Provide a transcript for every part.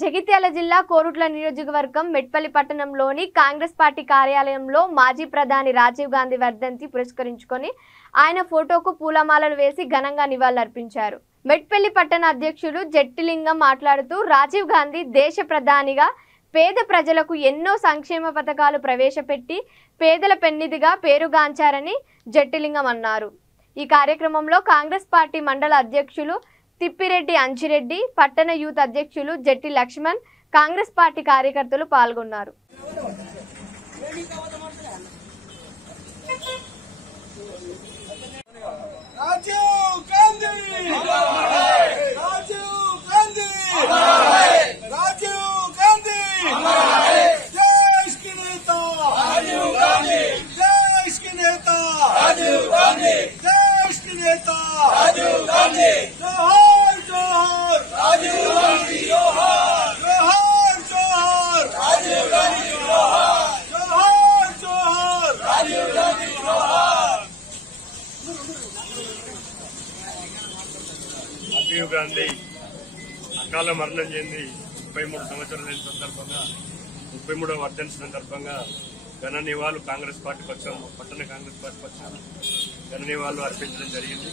జగిత్యాల జిల్లా కోరుట్ల నియోజకవర్గం మెట్పల్లి పట్టణంలోని కాంగ్రెస్ పార్టీ కార్యాలయంలో మాజీ ప్రధాని రాజీవ్ గాంధీ వర్ధంతి పురస్కరించుకొని ఆయన ఫోటోకు పూలమాలలు వేసి ఘనంగా నివాళులర్పించారు. మెట్పల్లి పట్టణ అధ్యక్షులు జట్టిలింగం మాట్లాడుతూ రాజీవ్ గాంధీ దేశ ప్రధానిగా పేద ప్రజలకు ఎన్నో సంక్షేమ పథకాలు ప్రవేశపెట్టి పేదల పెన్నిధిగా పేరుగాంచారని జట్టిలింగం అన్నారు. ఈ కార్యక్రమంలో కాంగ్రెస్ పార్టీ మండల అధ్యక్షులు తిప్పిరెడ్డి అంజిరెడ్డి, పట్టణ యూత్ అధ్యక్షులు జట్టి లక్ష్మణ్, కాంగ్రెస్ పార్టీ కార్యకర్తలు పాల్గొన్నారు. రాజీవ్ గాంధీ అకాల మరణం చెంది 33 సంవత్సరాల సందర్భంగా 33వ వర్ధంతి సందర్భంగా ఘన నివాళులు కాంగ్రెస్ పార్టీ పక్షం పట్టణ కాంగ్రెస్ పార్టీ పక్షం ఘన నివాళులు అర్పించడం జరిగింది.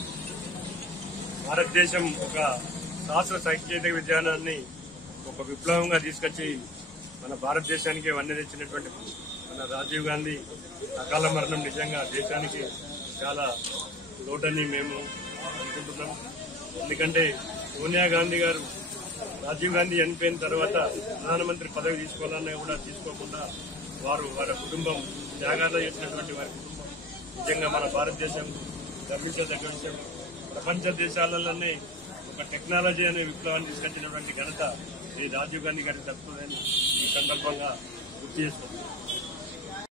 భారతదేశం ఒక శాస్త్ర సాంకేతిక విజ్ఞానాన్ని ఒక విప్లవంగా తీసుకొచ్చి మన భారతదేశానికి వన్నె తెచ్చినటువంటి మన రాజీవ్ గాంధీ అకాల మరణం నిజంగా దేశానికి చాలా లోటని మేము అనుకుంటున్నాం. ఎందుకంటే సోనియా గాంధీ గారు రాజీవ్ గాంధీ చనిపోయిన తర్వాత ప్రధానమంత్రి పదవి తీసుకోవాలన్నా కూడా తీసుకోకుండా వారి కుటుంబం త్యాగాలు చేసినటువంటి వారి కుటుంబం నిజంగా మన భారతదేశం గర్వించదగ్గ విషయం. ప్రపంచ దేశాలలోనే ఒక టెక్నాలజీ అనే విప్లవాన్ని తీసుకొచ్చినటువంటి ఘనత ఈ రాజీవ్ గాంధీ గారికి దక్కుతుందని ఈ సందర్భంగా గుర్తు చేస్తున్నాం.